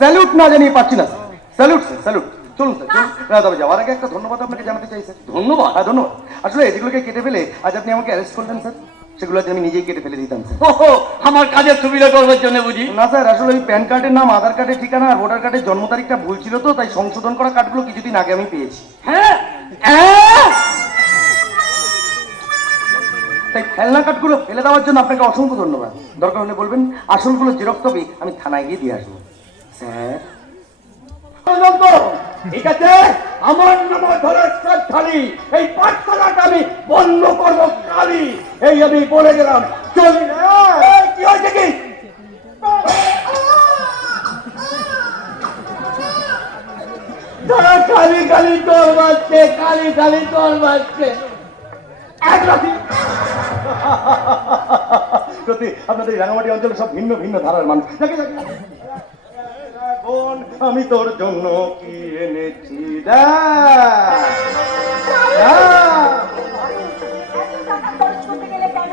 Salute না জানিয়ে পাচ্ছি না স্যালুট স্যার স্যালুট চলুন স্যার তবে যাওয়ার আগে একটা ধন্যবাদ আপনাকে জানাতে চাই স্যার ধন্যবাদ? হ্যাঁ ধন্যবাদ। আসলে এগুলোকে কেটে ফেলে আজ আপনি আমাকে অ্যারেস্ট করলেন স্যার সেগুলো আমি নিজেই কেটে ফেলে দিতাম স্যার ওহো, আমার কাজের সুবিধা করবার জন্য বুঝি। না স্যার আসলে ওই প্যান কার্ডের নাম আধার কার্ডের ঠিকানা আর ভোটার কার্ডের জন্ম তারিখটা ভুল ছিল তো তাই সংশোধন করা কার্ডগুলো কিছুদিন আগে আমি পেয়েছি। হ্যাঁ? হ্যাঁ? তাই খেলনা কার্ডগুলো ফেলে দেওয়ার জন্য আপনাকে অসংখ্য ধন্যবাদ। দরকার হলে বলবেন আসলগুলো জেরক্স আমি থানায় গিয়ে দিয়ে আসব। ঠিক আছে আমার নাম ধরেশ্বর খালি, এই পাঠশালাটা আমি বন্ধ করব খালি এই আমি বলে গেলাম, চলি কি হয়েছে কি? খালি খালি তোর বাজছে খালি খালি তোর বাজছে। আপনাদের রাঙামাটি অঞ্চলে সব ভিন্ন ভিন্ন ধারার মানুষ। যাকে আমি তোর জন্য কি এনেছি।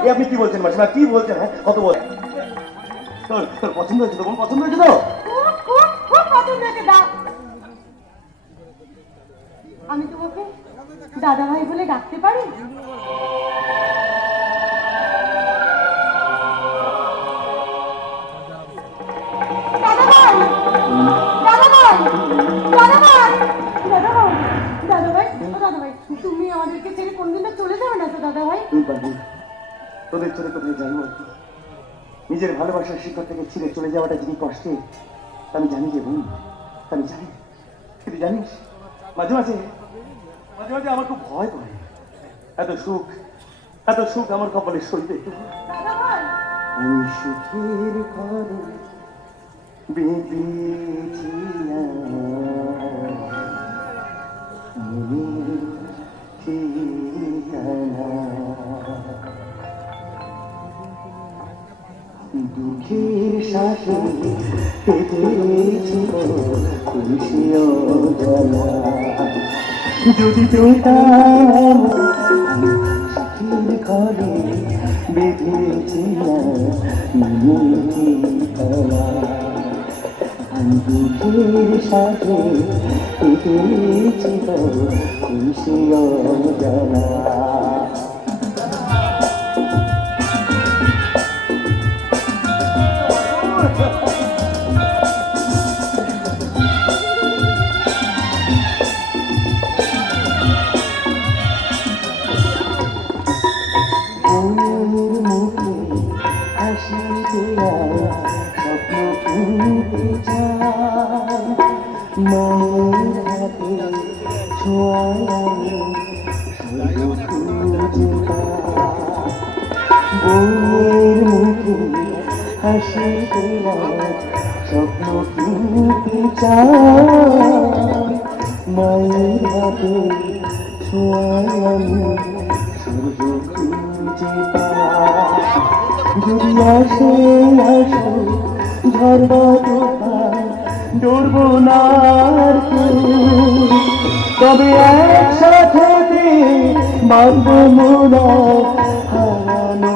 আপনি কি বলছেন মাসিমা? কি বলছেন হ্যাঁ? কত বল তোর তোর পছন্দ হয়েছে তো পছন্দ হয়েছে তো? আমি তোমাকে দাদা ভাই বলে ডাকতে পারি? পারবি তোদের ছেড়ে কোথায় যাই বলতো নিজের ভালোবাসার শিক্ষক থেকে ছিঁড়ে চলে যাওয়াটা যিনি কষ্টে আমি জানি যে বোন আমি জানি। কিন্তু জানিস, মাঝে মাঝে মাঝে মাঝে আমার খুব ভয় করে। এত সুখ এত সুখ আমার কপালে ভাই আমি সুখের ঘরে মনের ঠিকানা। দুঃখের শ্বাসে পেতেছিল খুশিও জানা যদি পেতাম, সুখের ঘরে বেঁধেছিলাম দুঃখের সাথে পেতেছিল খুশিও জানা ওর মুখে দেয়া স্বপ্ন খুঁজে যায় মনের হাতে ছোঁয়ায় আমি বউয়ের মুখে হাসি দেয়া স্বপ্ন খুঁজে চায় মায়ের যদি আসে আসে ঝড় বা তুফান ডরবো না তবে একসাথে বাঁধবো মোরা হারানো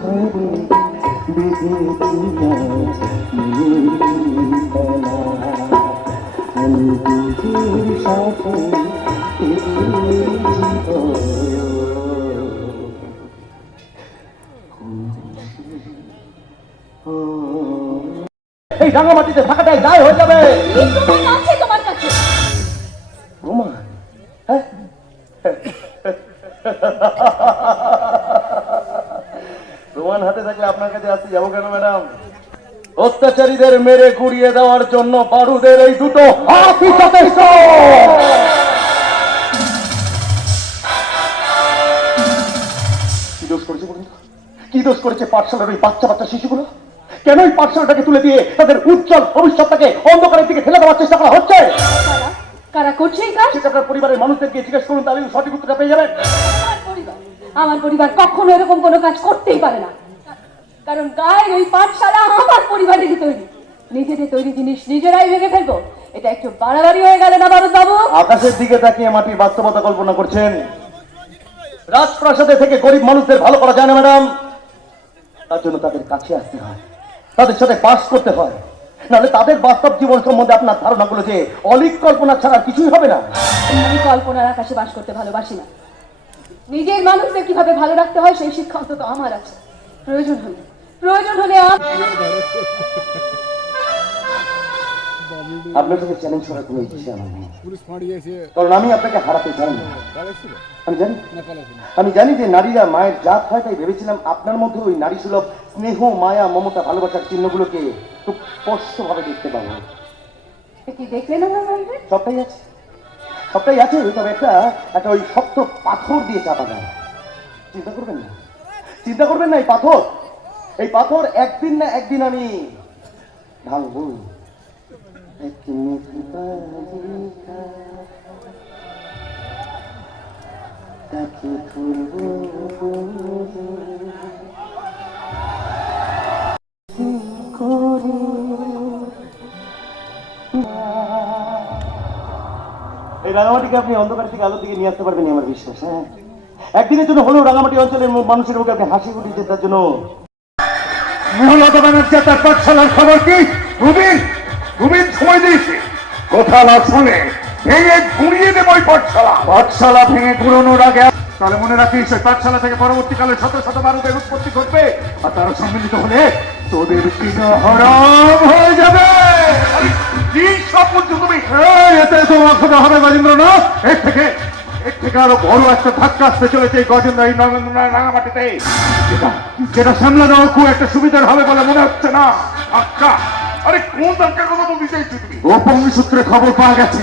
ঘরে বেঁধেছিলাম মনের ঠিকানা। আমি দুঃখের সাথে এই থাকাটাই দায় হয়ে যাবে। প্রমাণ হ্যাঁ? হাতে থাকলে আপনার কাছে আসতে যাব কেন, ম্যাডাম? অত্যাচারীদের মেরে গুড়িয়ে দেওয়ার জন্য বারুদের এই দুটো যথেষ্ট। কি দোষ করেছে পাঠশালার ওই বাচ্চা বাচ্চা শিশুগুলো? কেন ওই পাঠশালাটাকে তুলে দিয়ে তাদের উজ্জ্বল ভবিষ্যৎটাকে অন্ধকারের দিকে ঠেলে দেওয়ার চেষ্টা করা হচ্ছে? কারা? কারা করছে এই কাজ? সেটা আপনার পরিবারের মানুষদেরকে জিজ্ঞেস করুন তাহলে সঠিক উত্তরটা পেয়ে যাবেন। আমার পরিবার কখনো এরকম কোনো কাজ করতেই পারে না। কারণ গায়ের ওই পাঠশালা আমার পরিবারেরই তৈরি। নিজেদের তৈরি জিনিস নিজেরাই ভেঙে ফেলব। এটা একটু বাড়াবাড়ি হয়ে গেল না বাবু বাবু আকাশের দিকে তাকিয়ে মাটির বাস্তবতা কল্পনা করছেন। রাজপ্রাসাদে থেকে গরিব মানুষদের ভালো করা যায় না ম্যাডাম। তার জন্য তাদের কাছে আসতে হয়। তাদের সাথে পাস করতে হয়। নাহলে তাদের বাস্তব জীবন সম্বন্ধে আপনার ধারণাগুলো যে অলিক কল্পনা ছাড়া কিছুই হবে না। আমি কল্পনার আকাশে বাস করতে ভালোবাসি না। নিজের মানুষদের কীভাবে ভালো রাখতে হয় সেই শিক্ষা অন্তত আমার আছে। প্রয়োজন হলে। প্রয়োজন হলে আপনার সাথে চ্যালেঞ্জ করার কোনো ইচ্ছে আমার নেই। পুলিশ ফাঁড়িয়ে এসে কারণ আমি আপনাকে হারাতে চাই না আমি জানি। আমি জানি যে নারীরা মায়ের জাত হয় তাই ভেবেছিলাম আপনার মধ্যে ওই নারী সুলভ স্নেহ মায়া মমতা ভালোবাসার চিহ্নগুলোকে খুব স্পষ্টভাবে দেখতে পাবো। সবটাই আছে। সবটাই আছে তবে একটা একটা ওই শক্ত পাথর দিয়ে চাপা দেয় চিন্তা করবেন না। চিন্তা করবেন না এই পাথর। এই পাথর একদিন না একদিন আমি ভাঙবো একদিন বালিকা, এই রাঙামাটিকে আপনি অন্ধকার থেকে আলোর দিকে নিয়ে আসতে পারবেন আমার বিশ্বাস হ্যাঁ? একদিনের জন্য হলেও রাঙামাটি অঞ্চলের মানুষের মুখে আপনি হাসি ফুটিয়েছেন তার জন্য। মহলতা ব্যানার্জি তার পাঠশালার খবর কি? রুবিন রুবিন সময় দিয়েছে। কথা না শুনে ভেঙে গুঁড়িয়ে দেব ওই পাঠশালা। পাঠশালা ভেঙে গুঁড়োনোর আগে তাহলে মনে রাখিস ওই পাঠশালা থেকে পরবর্তীকালে শত শত বারুদের উৎপত্তি ঘটবে, আর তারা সম্মিলিত হলে তোদের কিন হরাম হয়ে যাবে। কি সব বলছো তুমি? এতে তোমার কথা হবে গজেন্দ্র এর থেকে এর থেকে আরও বড় একটা ধাক্কা আসতে চলেছে এই গজেন্দ্র এই নরেন্দ্র রাঙামাটিতে। যেটা যেটা সামলানো খুব একটা সুবিধার হবে বলে মনে হচ্ছে না। ধাক্কা। আরে কোন ধাক্কার কথা বলতে চাইছো তুমি। গোপন সূত্রে খবর পাওয়া গেছে।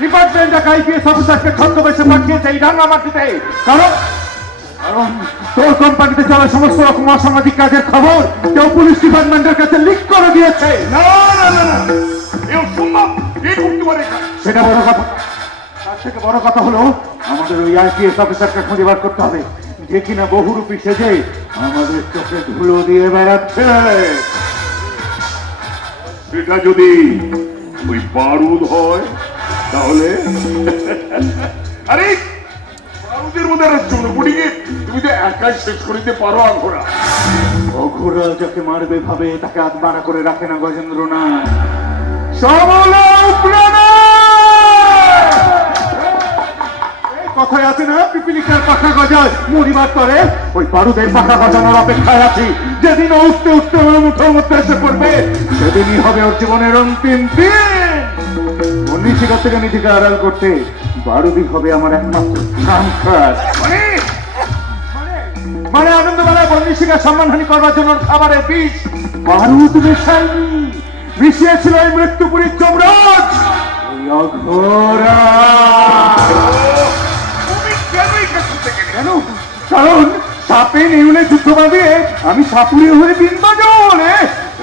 ডিপার্টমেন্ট এক আইপিএস অফিসারকে ছদ্মবেশে পাঠিয়েছে এই রাঙামাটিতে কারণ কারণ তোর কোম্পানিতে চলা সমস্ত রকম অসামাজিক কাজের খবর কেউ পুলিশ ডিপার্টমেন্টের কাছে লিক করে দিয়েছে। না না না না এও সম্ভব কে করতে পারে সেটা বড় কথা। তার থেকে বড় কথা হলো আমাদের ওই আইপিএস অফিসারকে খুঁজে বার করতে হবে। যে কিনা বহুরূপী সেজে আমাদের চোখে ধুলো দিয়ে বেড়াচ্ছে। এটা যদি ওই বারুদ হয় তাহলে আরে বারুদের মধ্যে আর চুনপুটিকে তুমি তো একাই শেষ করে দিতে পারো আঘোরা অঘোরা যাকে মারবে ভাবে তাকে আত্মারা করে রাখে না গজেন্দ্র না সবলা কথায় আছে না? পিপিলিকার পাখা গজায় মরিবার করে। ওই বারুদের পাখা গজানোর অপেক্ষায় আছি। যেদিন উঠতে উঠতে ওর মুঠোর মধ্যে এসে পড়বে, সেদিনই হবে ওর জীবনের অন্তিম দিন। অন্যিশিকা থেকে নিজেকে আড়াল করতে বারুদি হবে আমার একমাত্র মানে বন্দিশিকা সম্মানহানি করবার জন্য খাবারের বিষ। বারুদ মিশাইনি মিশিয়েছিল এই মৃত্যুপুরীর যমরাজ। ওই অঘোরা। কেন? কারণ সাপে নেউলে যুদ্ধ বাঁধিয়ে আমি সাপুরে হয়ে দিন বাজাবো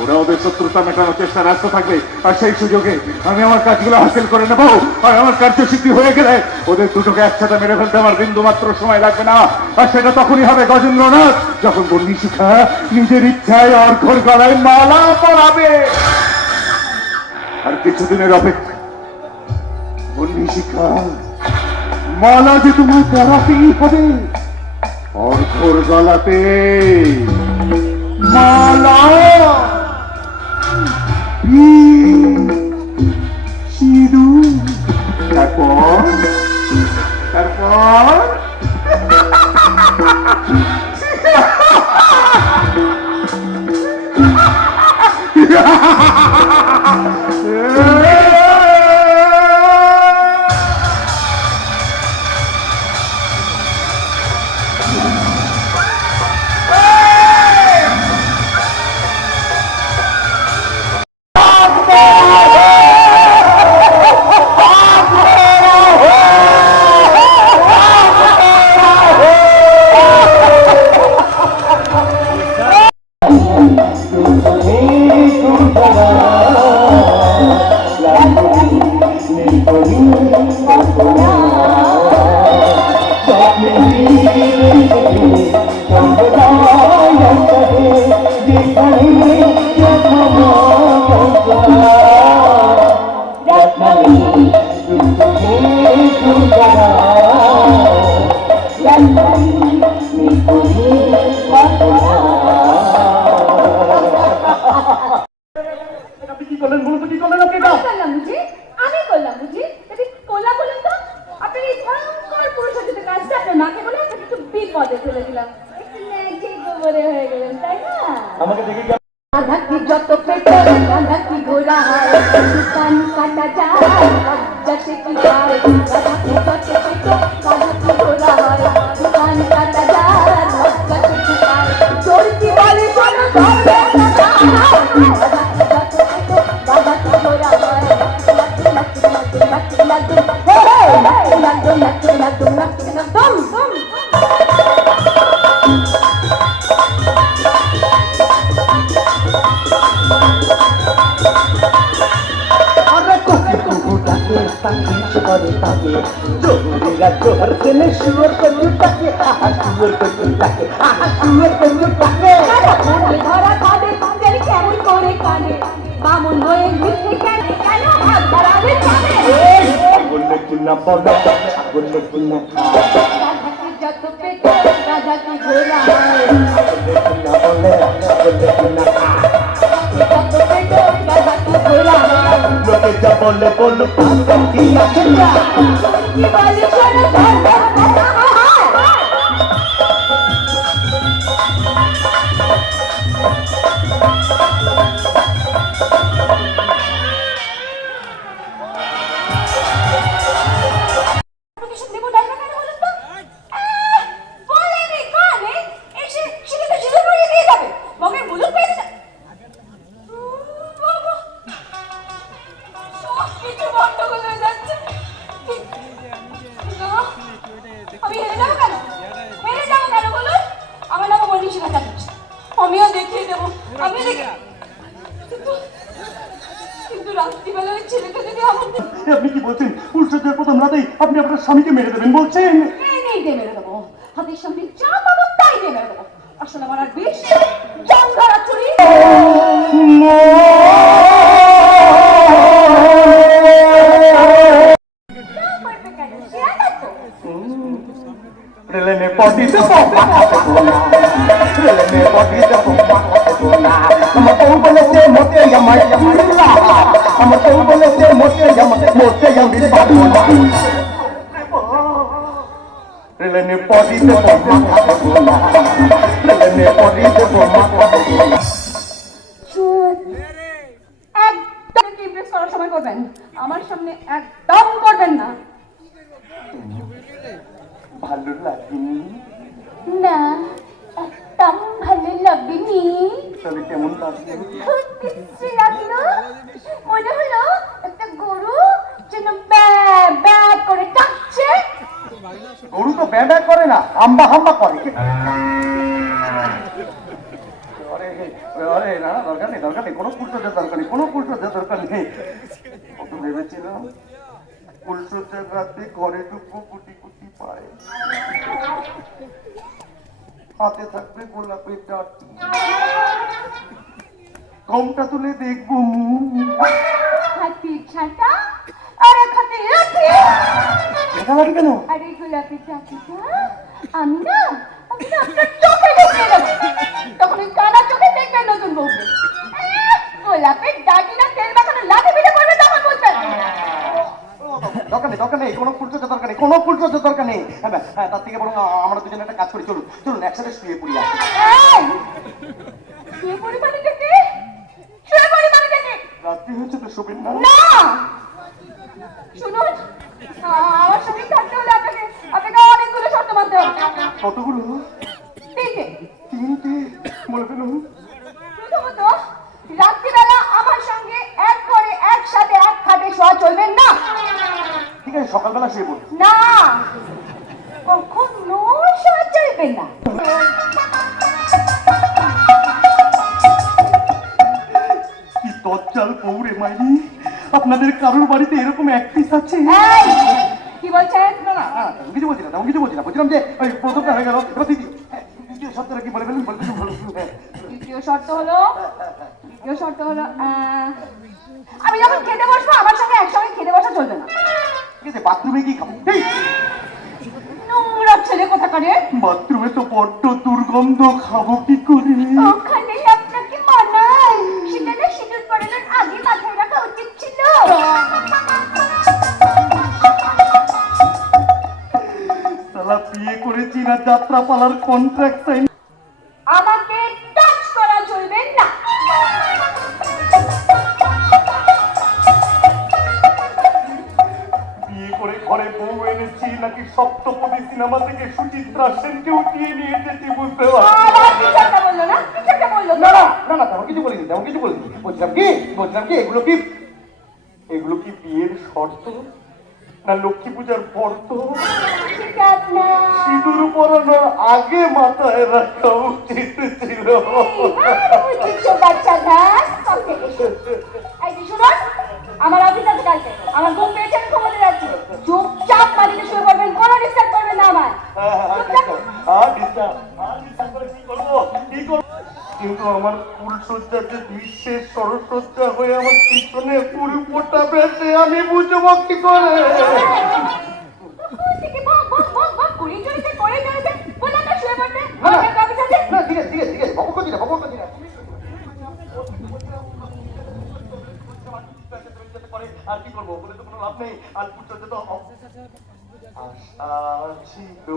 ওরা ওদের শত্রুতা মেটানোর চেষ্টা রাস্তা থাকবে। আর সেই সুযোগে আমি আমার কাজগুলো হাসিল করে নেব। আর আমার কার্যসিদ্ধি হয়ে গেলে ওদের দুটোকে একসাথে মেরে ফেলতে আমার বিন্দু মাত্র সময় লাগবে না। আর সেটা তখনই হবে গজেন্দ্রনাথ, যখন বন্দি শিখা নিজের ইচ্ছায় অর্ঘর গলায় মালা পরাবে। আর কিছুদিনের অপেক্ষা, বন্দি শিখা মালা যে তোমার পরাতেই হবে। অর্ঘর গলাতে। মালা। তারপর? তারপর? তুমি কোন জায়গায় তাকিস করে তাকে জহুরিরা জোহর কেনে শুয়োর কচু ডাকে আহা শুয়োর কচু ডাকে আহা শুয়োর ডাকে কানে ধরা কাঁদে কাঁদের কেমন করে কানে বামন হয়ে মিথ্যে কেন কেন বাড়াবে কানে বললে কিনা বলো বললে কিনা যত পেটো রাধা কি ঘোরা বললে কিনা বলে বললে কিনা যা বলে বলো পাতা কি আছে? কি বলে রেলেনে পটিতে পম্পা খাবে গোলা রেলেনে পটিতে পম্পা খাবে গোলা আমার বউ বলেছে মোটে জামাই জামাইলা আমার বউ বলেছে মোটে জামাই মোটে জামাই পাবো না রেলেনে পটিতে পম্পা খাবে গোলা রেলেনে পটিতে পম্পা খাবে গোলা চুপ। একদম কি ইমপ্রেস করার সময় করবেন আমার সামনে একদম করবেন না ভালো লাগেনি না একদম ভালো লাগেনি তাহলে কেমন লাগছে বিশ্রী লাগল। মনে হলো একটা গরু যেন ব্যা ব্যা করে ডাকছে গরু তো ব্যাডা করে না হাম্বা হাম্বা করে। আরে, আরে, না, দরকার নেই দরকার নেই কোনো পুরুষের দরকার নেই কোনো পুরুষের দরকার নেই। কত ভেবেছিলাম পুরুষের রাতে ঘরে ঢুকবো কুটি কুটি পায়। হাতে থাকবে গোলাপের ডাটি কমটা তুলে দেখব। হাতি ছাটা আরে খাতে লাঠি। কেন আরে গোলাপের চাচিটা আমি না হ্যাঁ হ্যাঁ, তার থেকে বরং আমরা দুজনে একটা কাজ করি চলুন চলুন একসাথে শুয়ে পড়ি আসি শুয়ে পড়ি মানে কি? শুয়ে পড়ি মানে কি? রাত্রি হয়েছে তো শোবেন না না! শুনুন, আ- আমার সঙ্গে থাকতে হলে আপনাকে আপনাকে অনেকগুলো শর্ত মানতে হবে কতগুলো তিনটে তিনটে বলে ফেলুন প্রথমত রাত্রিবেলা আমার সঙ্গে এক ঘরে একসাথে এক খাটে শোয়া চলবেন না ঠিক আছে সকালবেলা শুয়ে পড়ি না কখনো শোয়া চলবে না। কি দজ্জাল পৌরে মাইরি আপনাদের কারোর বাড়িতে এরকম এক পিস আছে? কি বলছেন? না না আমি কিছু বলছি না আমি কিছু বলছি না। বলছিলাম যে ওই প্রথমটা হয়ে গেল। এবার দ্বিতীয় দ্বিতীয় সপ্তাহে কি বলে ফেলুন? বলে। দ্বিতীয় শর্ত হলো দ্বিতীয় শর্ত হলো আমি যখন খেতে বসবো আমার সঙ্গে একসঙ্গে খেতে বসা চলবে না। ঠিক আছে বাথরুমে গিয়ে খাব? নোংরা ছেলে কথা করে বাথরুমে তো বড্ড দুর্গন্ধ খাব কি করে? ওখানে আপনাকে মানায় সেটা না সিঁদুর পড়ানোর আগে মাথায় রাখা উচিত ছিল। বিয়ে করেছি না যাত্রা পালার কন্ট্রাক্ট সাইন সিনেমা থেকে উঠিয়ে নিয়ে এসেছি বুঝতে আর পারছি আর কিছু একটা বলল না? কিছু একটা বলল না না না না তেমন কিছু বলিনি তেমন কিছু বলিনি। বলছিলাম কি বলছিলাম কি এগুলো কি? এগুলো কি বিয়ের শর্ত? না লক্ষ্মী পূজার সিঁদুর পরানোর আগে মাথায় রাখা উচিত ছিল। আমার অফিস আছে কালকে। আমার ঘুম পেয়েছে আমি ঘুমোতে যাচ্ছি চুপচাপ মাটিতে শুয়ে পড়বেন কোনো ডিস্টার্ব করবেন না আমার কিন্তু আমার ফুলসজ্জা যে বিশ্বের সরসজ্জা হয়ে আমার পিছনে পুরি পোটা পেয়েছে আমি বুঝব কি করে? বকো করছি না আর কি করব? বলে তো কোনো লাভ নেই। আর ফুলসজ্জা তো আশা ছিল।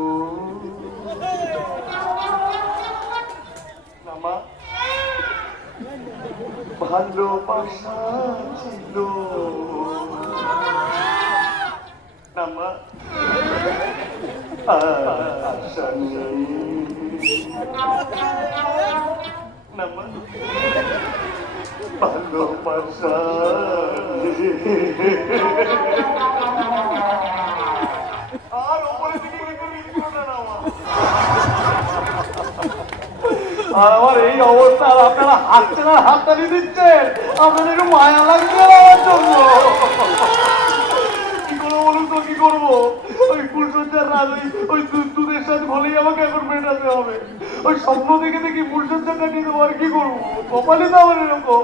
নামা ভালোবাসা ছিল নামা ভালোবাসা আমার এই অবস্থা আপনারা হাসছেন আর হাততালি দিচ্ছেন। আপনাদের একটু মায়া লাগছে আমার জন্য। কি করব বলুন তো, কি করব? ওই ফুলসজ্জার রাত ওই ওই দুধের সাথে বলেই আমাকে এখন মেটাতে হবে। ওই স্বপ্ন দেখে দেখি ফুলসজ্জা কাটিয়ে দেবো, আর কি করব? কপালে তো আমার এরকম।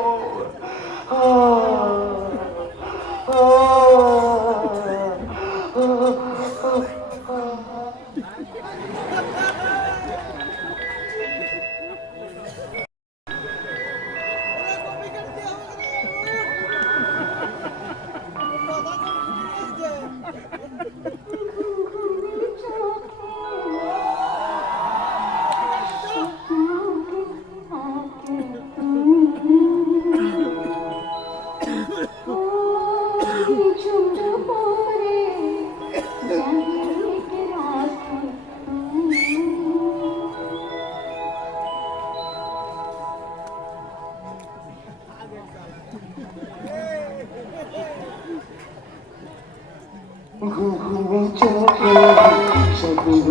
ঘুঘুমে চোখে স্বপ্ন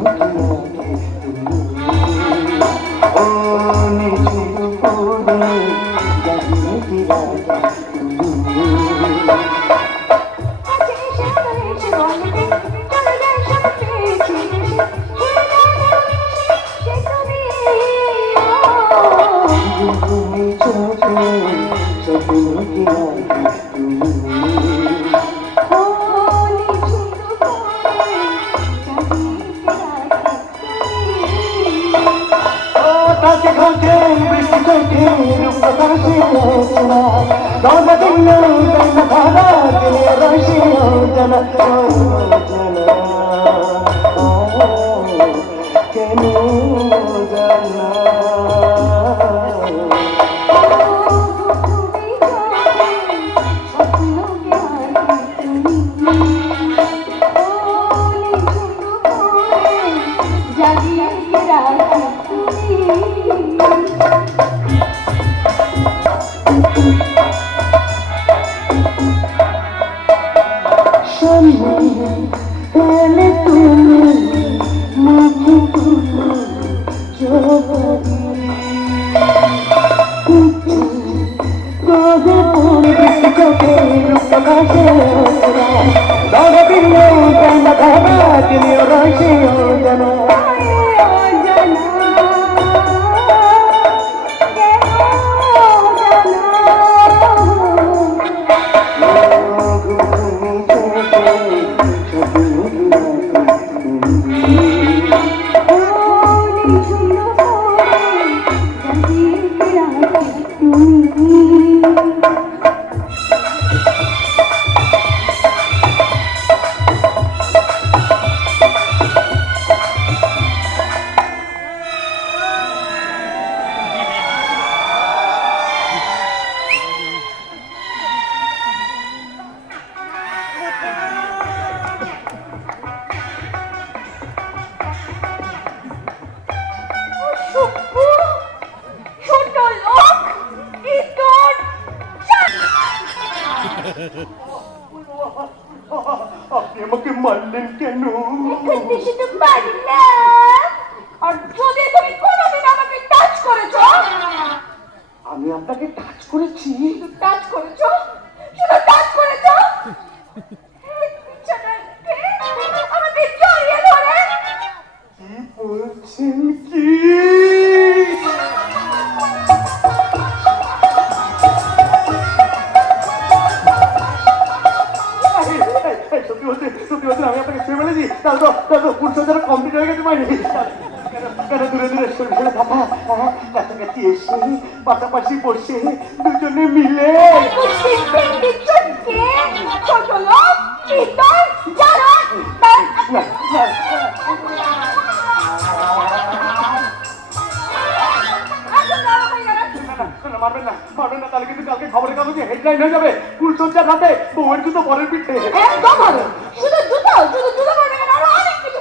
কাছে কাছে বৃষ্টি চোখে প্রকাশে রচনা দিন দশ ধারা দিনে রসে জনা। জনা। কেন জগৎ গগে পড়ে বৃষ্টি চোখে রূপকাশে দশ দিন কেন ধারা দিনে রসে পাশাপাশি বসে দুজনে মিলে। মারবেন না না তাহলে কিন্তু কালকে খবরের কাগজে হেডলাইন হয়ে যাবে। কুলসজ্জার হাতে বউয়ের জুতো পরের পিঠে। শুধু শুধু না আরও অনেক কিছু